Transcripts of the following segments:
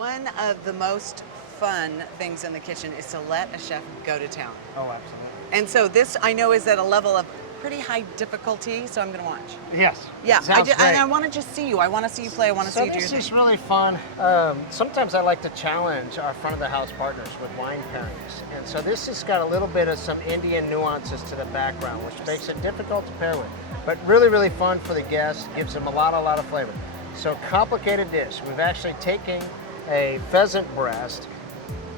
One of the most fun things in the kitchen is to let a chef go to town. Oh, absolutely. And so this, I know, is at a level of pretty high difficulty, so I'm going to watch. Yes. Yeah, Sounds great. and I want to just see you. I want to see you play. I want to see you do your This is thing. really fun. Sometimes I like to challenge our front of the house partners with wine pairings. And so this has got a little bit of some Indian nuances to the background, which makes it difficult to pair with. But really, really fun for the guests. Gives them a lot of flavor. So complicated dish. We've actually taken a pheasant breast,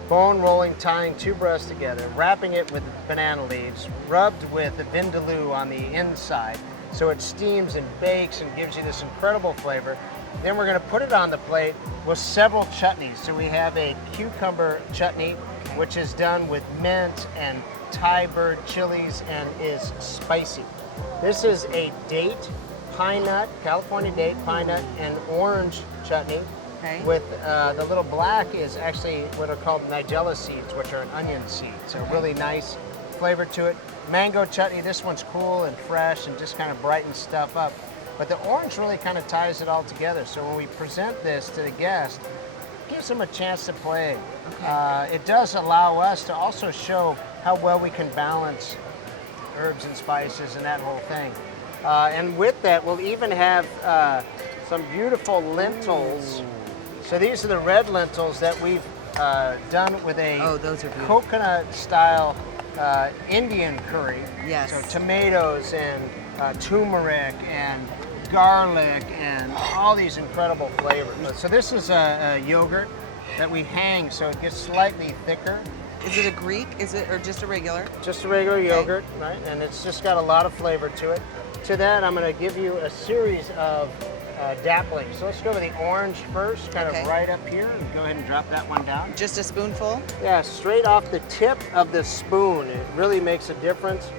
bone rolling, tying two breasts together, wrapping it with banana leaves, rubbed with the vindaloo on the inside, so it steams and bakes and gives you this incredible flavor. Then we're going to put it on the plate with several chutneys. So we have a cucumber chutney, which is done with mint and Thai bird chilies and is spicy. This is a date, pine nut, California date, pine nut, and orange chutney. Okay. With the little black is actually what are called nigella seeds, which are an onion seed. So really nice flavor to it. Mango chutney, this one's cool and fresh and just kind of brightens stuff up. But the orange really kind of ties it all together. So when we present this to the guest, it gives them a chance to play. Okay. It does allow us to also show how well we can balance herbs and spices and that whole thing. And with that, we'll even have some beautiful lentils. Ooh. So these are the red lentils that we've done with a those are beautiful. coconut-style Indian curry. Yes. So tomatoes and turmeric and garlic and all these incredible flavors. So this is a yogurt that we hang so it gets slightly thicker. Is it a Greek? Is it, or just a regular? Just a regular yogurt, right? And it's just got a lot of flavor to it. To that, I'm going to give you a series of dapplings. So let's go with the orange first, kind of right up here. And go ahead and drop that one down. Just a spoonful? Yeah, straight off the tip of the spoon. It really makes a difference.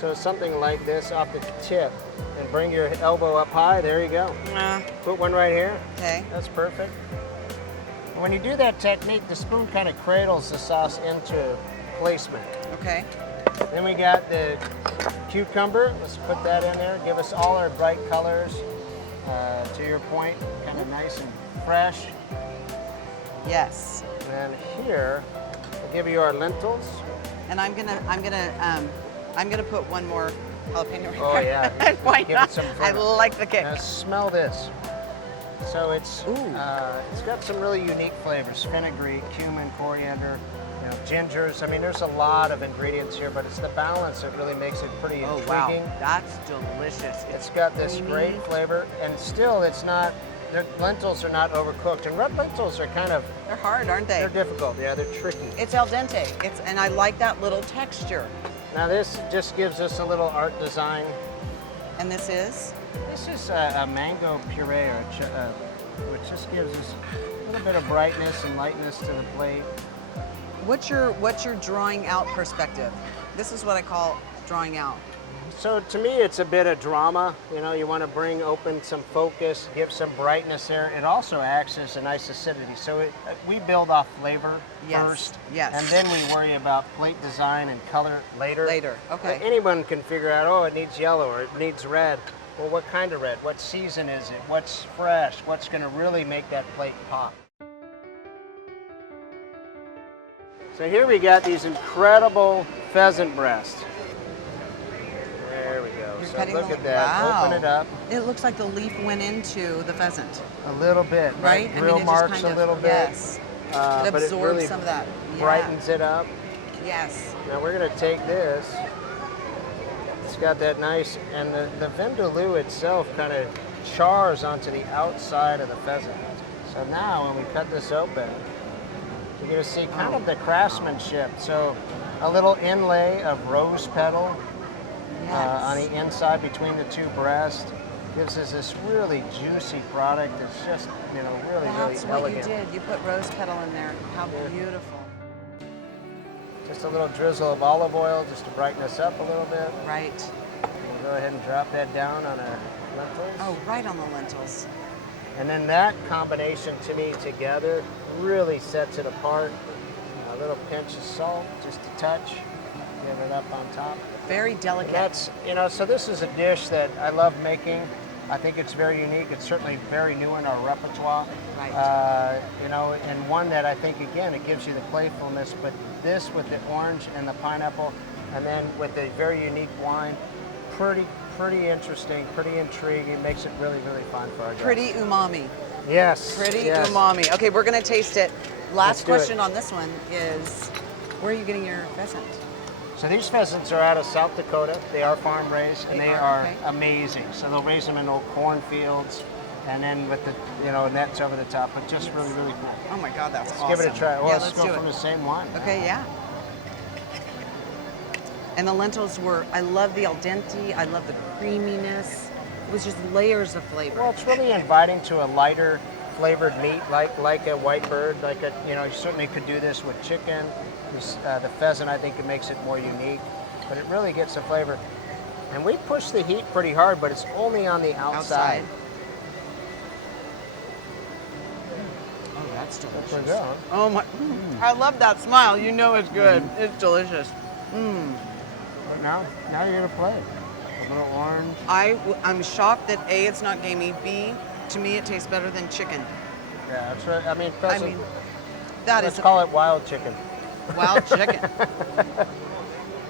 So something like this off the tip. And bring your elbow up high. There you go. Put one right here. Okay. That's perfect. When you do that technique, the spoon kind of cradles the sauce into placement. Okay. Then we got the cucumber. Let's put that in there. Give us all our bright colors. To your point, kind of nice and fresh. Yes. And here, I'll give you our lentils. And I'm gonna put one more jalapeno. Oh yeah. Why Give not? it some I flavor. like the kick. Now smell this. So it's got some really unique flavors: fenugreek, cumin, coriander, gingers. I mean, there's a lot of ingredients here, but it's the balance that really makes it pretty intriguing. Wow, that's delicious. It's got this great flavor, and still, it's not. The lentils are not overcooked, and red lentils are kind of. They're hard, aren't they? They're difficult. Yeah, they're tricky. It's al dente. And I like that little texture. Now this just gives us a little art design. And this is? This is a mango puree, which just gives us a little bit of brightness and lightness to the plate. What's your drawing out perspective? This is what I call drawing out. So to me, it's a bit of drama. You want to bring open some focus, give some brightness there. It also acts as a nice acidity. So we build off flavor first, and then we worry about plate design and color later. Later, okay. Anyone can figure out, oh, it needs yellow or it needs red. Well, what kind of red? What season is it? What's fresh? What's going to really make that plate pop? So here we got these incredible pheasant breasts. There we go. So look at that. Wow. Open it up. It looks like the leaf went into the pheasant. A little bit, right? Grill it marks just kind a little bit. Yes. It but absorbs it really some of that. Yeah. brightens it up. Yes. Now we're going to take this. It's got that nice, and the vindaloo itself kind of chars onto the outside of the pheasant. So now when we cut this open, you're going to see kind of the craftsmanship. So a little inlay of rose petal on the inside between the two breasts gives us this really juicy product. It's just, really That's what elegant. you did. You put rose petal in there. How beautiful. Just a little drizzle of olive oil just to brighten us up a little bit. Right. We'll go ahead and drop that down on our lentils. Oh, right on the lentils. And then that combination to me together really sets it apart. A little pinch of salt, just a touch. Give it up on top. Very delicate. And that's, so this is a dish that I love making. I think it's very unique. It's certainly very new in our repertoire. Right. You know, and one that I think, again, it gives you the playfulness, but this with the orange and the pineapple, and then with a very unique wine, pretty interesting, pretty intriguing, makes it really, really fun for our guests. Pretty umami. Yes. Pretty yes. umami. Okay, we're gonna taste it. Last Let's do it. question on this one is, where are you getting your pheasant? So these pheasants are out of South Dakota. They are farm raised, and they are okay. amazing. So they'll raise them in old cornfields, and then with the nets over the top, but just really, really cool. Oh my God, that's awesome. Give it a try. Well, yeah, let's go do from it. the same wine. Okay, yeah. And the lentils were, I love the al dente, I love the creaminess. It was just layers of flavor. Well, it's really inviting to a lighter flavored meat, like a white bird. You certainly could do this with chicken. The pheasant, I think, it makes it more unique, but it really gets the flavor. And we push the heat pretty hard, but it's only on the outside. Oh, that's delicious. Pretty good, huh? Oh my, I love that smile. You know it's good. It's delicious. But now you're gonna play. A little orange. I'm shocked that A, it's not gamey. B, to me it tastes better than chicken. Yeah, that's right. I mean, pheasant. That let's is call it wild chicken. wild chicken.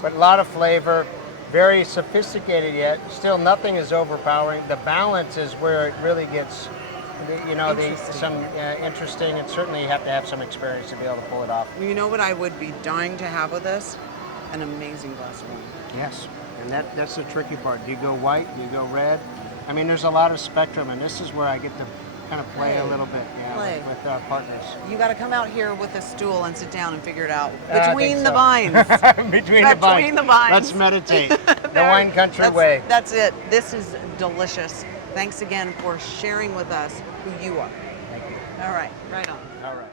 But a lot of flavor, very sophisticated yet. Still, nothing is overpowering. The balance is where it really gets, interesting, and certainly you have to have some experience to be able to pull it off. You know what I would be dying to have with this? An amazing glass of wine. Yes, and that's the tricky part. Do you go white? Do you go red? I mean, there's a lot of spectrum, and this is where I get to kind of play a little bit with our partners. You got to come out here with a stool and sit down and figure it out. I think Between the so. vines. Between the vines. Let's meditate. The wine country way. That's it. This is delicious. Thanks again for sharing with us who you are. Thank you. All right, right on. All right.